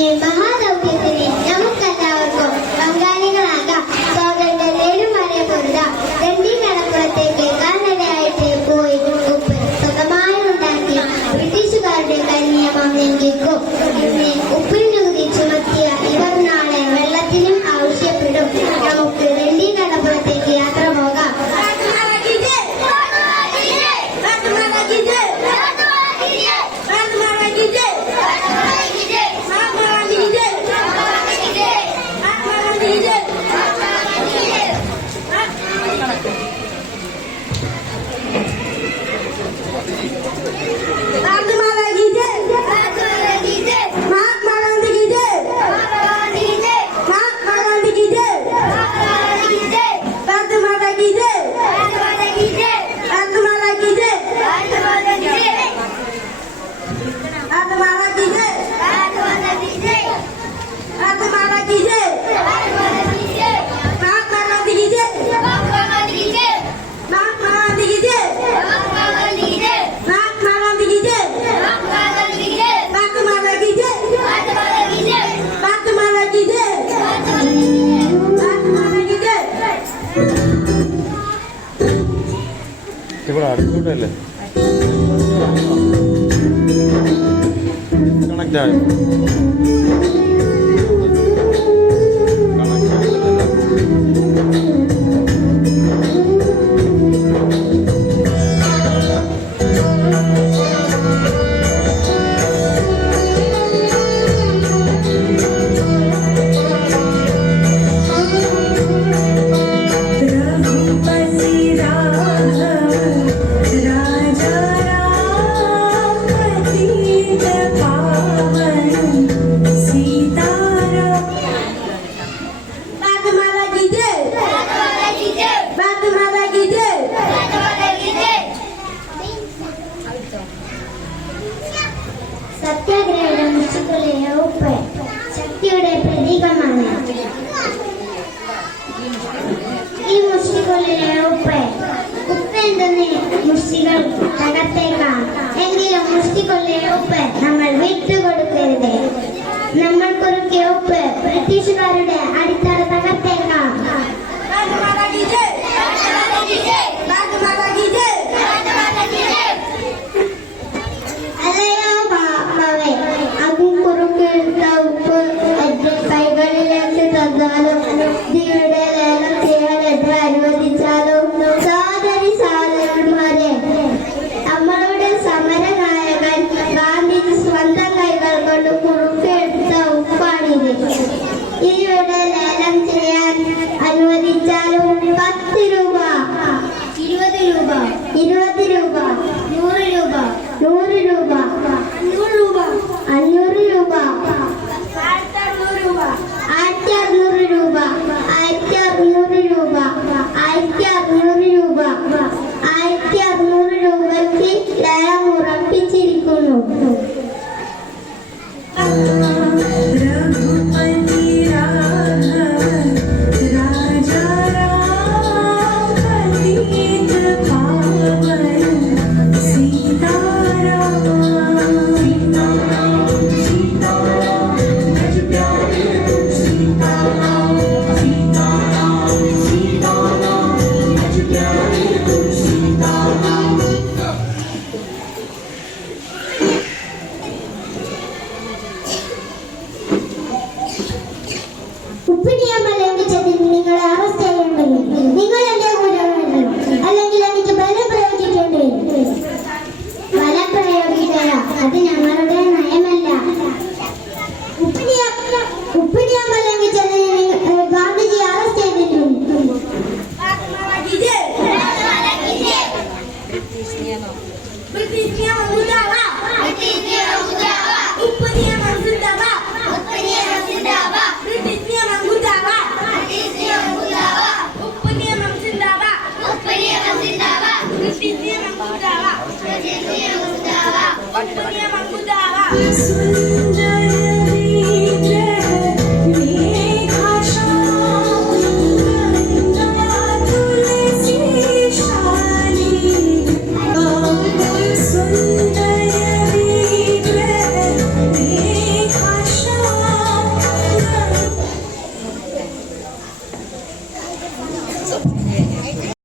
ഈ മഹാദൗത്യത്തിന് നമുക്കെല്ലാവർക്കും പങ്കാളികളാകാം. സ്വാതന്ത്ര്യ നേടും വരെ പൊരുതാം. ദണ്ഡി കടപ്പുറത്തേക്ക് കാൽനടയായിട്ട് പോയി ഉപ്പ് സ്വന്തമായി ഉണ്ടാക്കി ബ്രിട്ടീഷുകാരുടെ കരിനിയമം ലംഘിക്കും. ഇന്ന് ഉപ്പിൽ നികുതി ചുമത്തിയ ഇവർ നാളെ വെള്ളത്തിനും ആവശ്യപ്പെടും. നമുക്ക് ദണ്ഡി കടപ്പുറത്തേക്ക് യാത്ര പോകാം. ഇവിടെ അടുത്തൂട്ടല്ലേ കണക്റ്റ് ആയോ? സത്യാഗ്രഹയുടെ മുഷികളിലെ ഉപ്പ് ശക്തിയുടെ പ്രതീകമാണ്. ഈ മുഷികളിലെ ഉപ്പ് എന്തെന്ന് മുഷികൾ തകർത്തേക്കാം. എങ്കിലും മുഷികളിലെ ഉപ്പ് നമ്മൾ വിട്ടുകൊടുക്കരുത്. നമ്മൾ കുറുക്കിയ ഉപ്പ് ബ്രിട്ടീഷുകാരുടെ അടിത്തറ തകർത്തേക്കാം. കൈകളിലേക്ക് തന്നാലും ഇതിയുടെ ലേലം ചെയ്യാൻ എത്ര അനുവദിച്ചാലും സാധനന്മാരെ നമ്മളുടെ സമരനായകൻ ഗാന്ധിജി സ്വന്തം കൈകൾ കൊണ്ട് കുറുക്കെടുത്ത ഉപ്പാണിത്. ഇതിയുടെ ലേലം ചെയ്യാൻ അനുവദിച്ചാലും 10 രൂപ, 20 രൂപ, 20 രൂപ, 100 രൂപ, 100 രൂപ, 500 രൂപ, 500 രൂപ, 1600 രൂപ, 1600 രൂപ, 1600 രൂപ, 1600 രൂപയ്ക്ക് ലേലം ഉറപ്പിച്ചിരിക്കുന്നു. ഉപ്പിനിയമം ലംഘിച്ചതിന് നിങ്ങളെ അറസ്റ്റ് ചെയ്യേണ്ടി വരും. നിങ്ങൾ എന്റെ കൂടെ വരണം, അല്ലെങ്കിൽ എനിക്ക് ബലം പ്രയോഗിക്കേണ്ടി വരും. ബലം പ്രയോഗിക്കുക അത് ഞങ്ങളുടെ നയമല്ല. ഉപ്പിനിയമം ലംഘിച്ചതിന് ഗാന്ധിജി അറസ്റ്റ് ചെയ്തിട്ടുണ്ട്. Sweet.